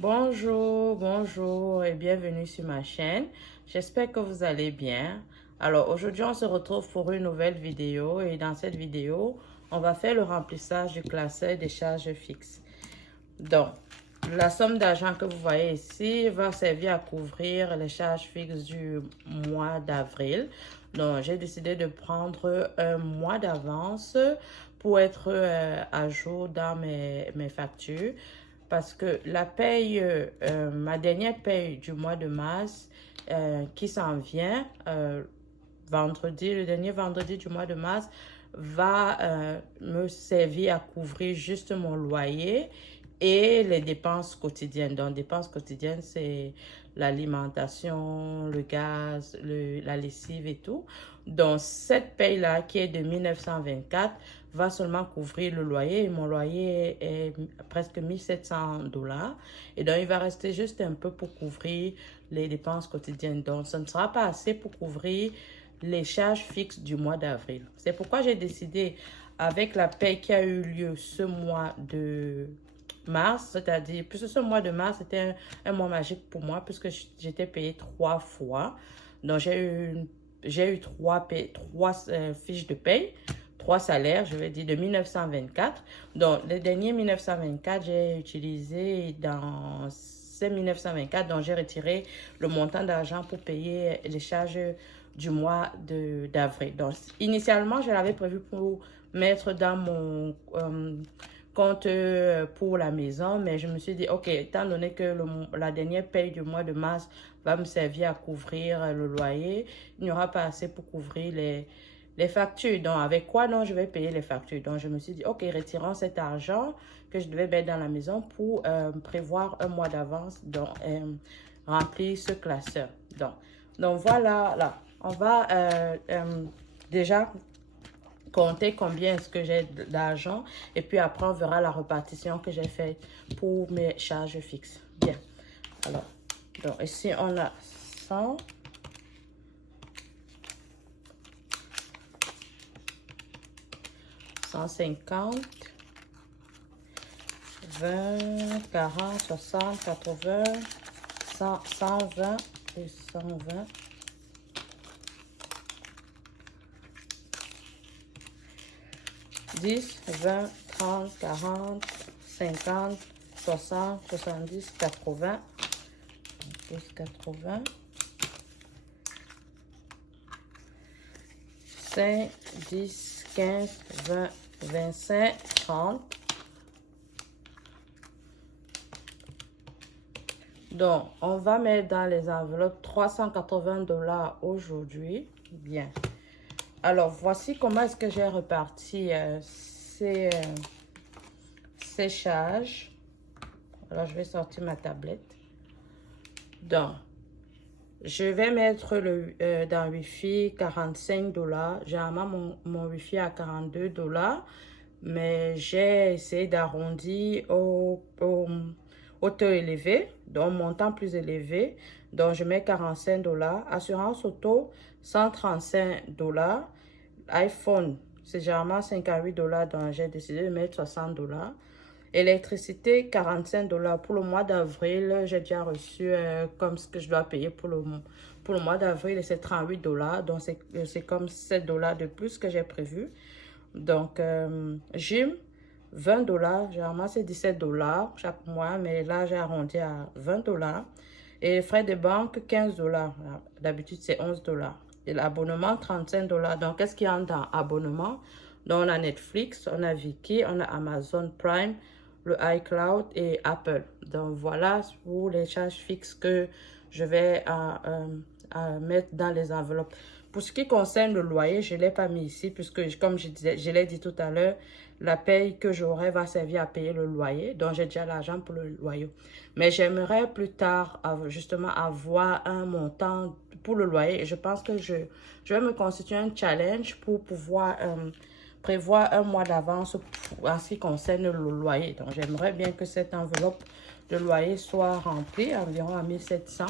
Bonjour, bonjour et bienvenue sur ma chaîne. J'espère que vous allez bien. Alors aujourd'hui, on se retrouve pour une nouvelle vidéo et dans cette vidéo, on va faire le remplissage du classeur des charges fixes. Donc, la somme d'argent que vous voyez ici va servir à couvrir les charges fixes du mois d'avril. Donc, j'ai décidé de prendre un mois d'avance pour être à jour dans mes factures. Parce que la paye, ma dernière paye du mois de mars qui s'en vient, vendredi, le dernier vendredi du mois de mars, va me servir à couvrir juste mon loyer et les dépenses quotidiennes. Donc, dépenses quotidiennes, c'est l'alimentation, le gaz, la lessive et tout. Donc, cette paye-là, qui est de 1924, va seulement couvrir le loyer. Et mon loyer est presque 1700 $. Et donc, il va rester juste un peu pour couvrir les dépenses quotidiennes. Donc, ce ne sera pas assez pour couvrir les charges fixes du mois d'avril. C'est pourquoi j'ai décidé, avec la paie qui a eu lieu ce mois de mars, c'est-à-dire, puisque ce mois de mars était un mois magique pour moi, puisque j'étais payée 3 fois. Donc, j'ai eu trois fiches de paie, 3 salaires, je vais dire, de 1924. Donc, les derniers 1924, j'ai utilisé dans ces 1924, donc j'ai retiré le montant d'argent pour payer les charges du mois d'avril. Donc, initialement, je l'avais prévu pour mettre dans mon compte pour la maison, mais je me suis dit, ok, étant donné que la dernière paye du mois de mars va me servir à couvrir le loyer, il n'y aura pas assez pour couvrir les factures. Donc, avec quoi non, je vais payer les factures. Donc, je me suis dit, ok, retirons cet argent que je devais mettre dans la maison pour prévoir un mois d'avance, donc remplir ce classeur. Donc voilà, là, on va déjà compter combien est-ce que j'ai d'argent et puis après on verra la répartition que j'ai faite pour mes charges fixes. Bien, alors, donc ici on a 100, 150, 20, 40, 60, 80, 100, 120 et 120. 10, 20, 30, 40, 50, 60, 70, 80, 80, 5, 10, 15, 20, 25, 30. Donc, on va mettre dans les enveloppes 380 $ aujourd'hui. Bien. Alors, voici comment est-ce que j'ai reparti ces charges. Alors, je vais sortir ma tablette. Donc, je vais mettre dans Wi-Fi 45 $. Généralement, mon Wi-Fi à 42 $. Mais j'ai essayé d'arrondir au taux élevé, donc montant plus élevé. Donc, je mets 45 $. Assurance auto, 135 $. iPhone, c'est généralement 58 $, donc j'ai décidé de mettre 60 $. Électricité, 45 $. Pour le mois d'avril, j'ai déjà reçu comme ce que je dois payer pour le mois d'avril, c'est 38 $. Donc, c'est comme 7 $ de plus que j'ai prévu. Donc, gym, 20 $. Généralement, c'est 17 $ chaque mois, mais là, j'ai arrondi à 20 $. Et frais de banque, 15 $. D'habitude, c'est 11 $. Et l'abonnement, 35 $. Donc, qu'est-ce qu'il y a dans abonnement? Donc, on a Netflix, on a Viki, on a Amazon Prime, le iCloud et Apple. Donc, voilà pour les charges fixes que je vais mettre dans les enveloppes. Pour ce qui concerne le loyer, je ne l'ai pas mis ici puisque, comme je l'ai dit tout à l'heure, la paye que j'aurai va servir à payer le loyer. Donc, j'ai déjà l'argent pour le loyer. Mais j'aimerais plus tard, justement, avoir un montant pour le loyer. Et je pense que je vais me constituer un challenge pour pouvoir prévoir un mois d'avance en ce qui concerne le loyer. Donc, j'aimerais bien que cette enveloppe de loyer soit remplie environ à 1700.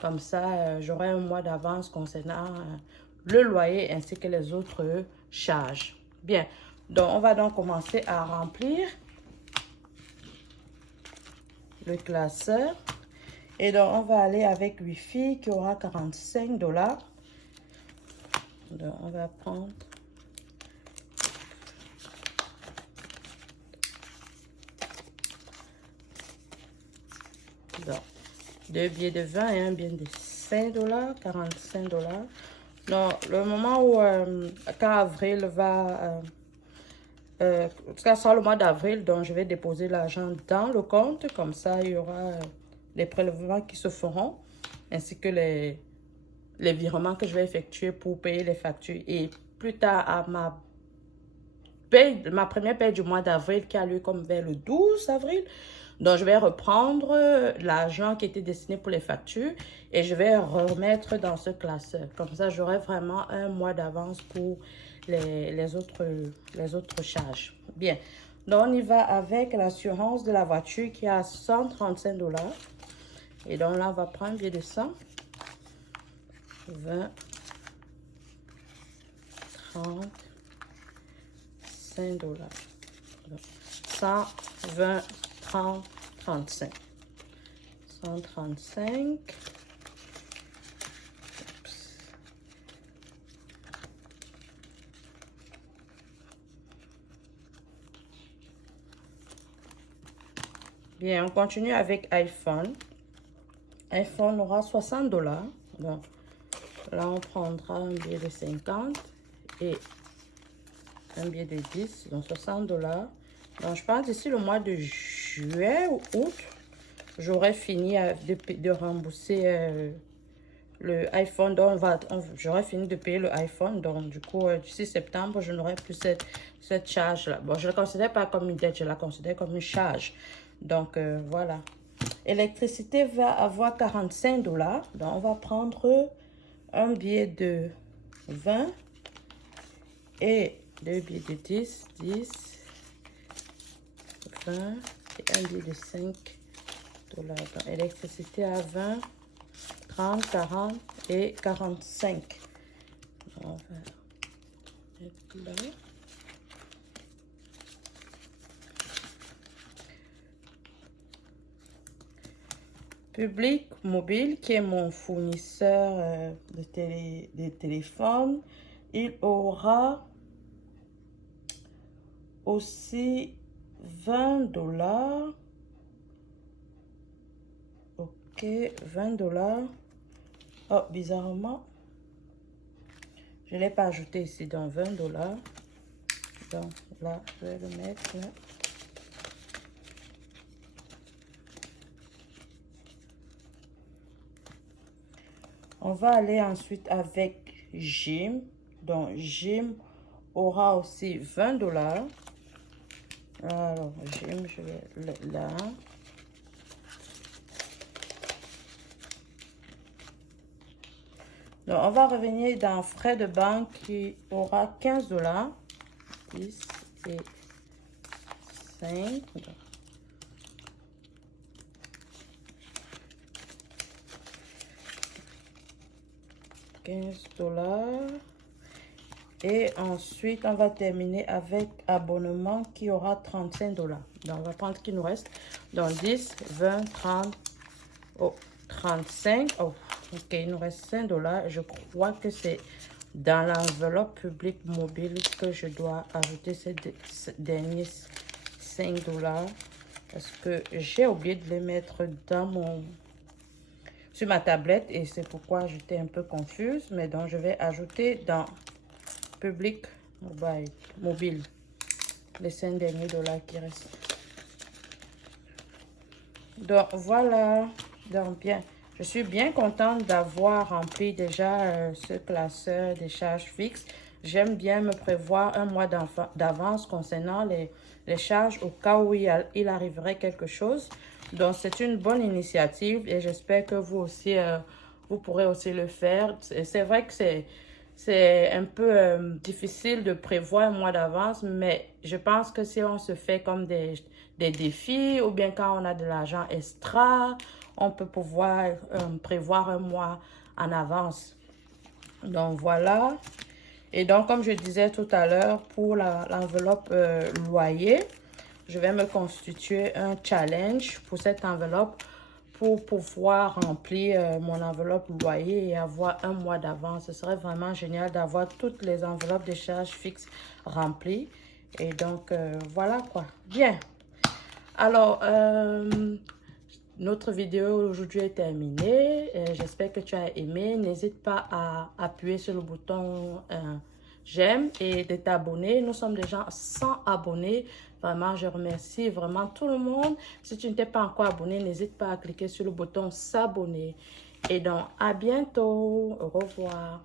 Comme ça, j'aurai un mois d'avance concernant le loyer ainsi que les autres charges. Bien, donc on va donc commencer à remplir. le classeur. Et donc, on va aller avec Wi-Fi qui aura 45 $. Donc, on va prendre donc 2 billets de 20 et un billet de 5 $, 45 $. Donc, le moment où, quand avril va, ça sera le mois d'avril, donc je vais déposer l'argent dans le compte. Comme ça, il y aura les prélèvements qui se feront, ainsi que les virements que je vais effectuer pour payer les factures. Et plus tard, à ma première paie du mois d'avril, qui a lieu comme vers le 12 avril, donc je vais reprendre l'argent qui était destiné pour les factures et je vais remettre dans ce classeur. Comme ça, j'aurai vraiment un mois d'avance pour les autres charges. Bien, donc on y va avec l'assurance de la voiture qui est à 135 $. Et donc là, on va prendre un billet de 100, 20, 30, 5 $. 100, 20, 30, 35. 135. Bien, on continue avec iPhone. iPhone aura 60 $. Donc, là, on prendra un billet de 50 et un billet de 10, donc 60 $. Donc, je pense d'ici le mois de juillet ou août, j'aurai fini de rembourser le iPhone. Donc, j'aurai fini de payer le iPhone. Donc, du coup, d'ici septembre, je n'aurai plus cette charge-là. Bon, je ne la considère pas comme une dette, je la considère comme une charge. Donc, voilà. Électricité va avoir 45 $. Donc, on va prendre un billet de 20 et deux billets de 10, 20 et un billet de 5 $. Donc, électricité à 20, 30, 40 et 45. On va mettre là. Public Mobile, qui est mon fournisseur de téléphone, il aura aussi 20 $. Ok, 20 $. Oh, bizarrement, je ne l'ai pas ajouté ici dans 20 $. Donc là, je vais le mettre là. On va aller ensuite avec Gym. Donc, Gym aura aussi 20 $. Alors, Gym, je vais là. Donc, on va revenir dans frais de banque qui aura 15 $. 10 et 5. 15 $. Et ensuite, on va terminer avec abonnement qui aura 35 $. Donc, on va prendre ce qui nous reste. Donc, 10, 20, 30, oh, 35. Oh, ok, il nous reste 5 $. Je crois que c'est dans l'enveloppe public mobile que je dois ajouter ces derniers 5 $. Parce que j'ai oublié de les mettre sur ma tablette et c'est pourquoi j'étais un peu confuse. Mais donc, je vais ajouter dans public mobile les 5 derniers $ qui restent. Donc, voilà. Donc, bien, je suis bien contente d'avoir rempli déjà ce classeur des charges fixes. J'aime bien me prévoir un mois d'avance concernant les charges au cas où il arriverait quelque chose. Donc, c'est une bonne initiative et j'espère que vous aussi, vous pourrez aussi le faire. C'est vrai que c'est un peu difficile de prévoir un mois d'avance, mais je pense que si on se fait comme des défis ou bien quand on a de l'argent extra, on peut pouvoir prévoir un mois en avance. Donc, voilà. Et donc, comme je disais tout à l'heure, pour l'enveloppe loyer, je vais me constituer un challenge pour cette enveloppe pour pouvoir remplir mon enveloppe loyer et avoir un mois d'avance. Ce serait vraiment génial d'avoir toutes les enveloppes de charges fixes remplies. Et donc, voilà quoi. Bien. Alors, notre vidéo aujourd'hui est terminée. J'espère que tu as aimé. N'hésite pas à appuyer sur le bouton j'aime et de t'abonner. Nous sommes déjà 100 abonnés. Vraiment, je remercie vraiment tout le monde. Si tu ne t'es pas encore abonné, n'hésite pas à cliquer sur le bouton s'abonner. Et donc, à bientôt. Au revoir.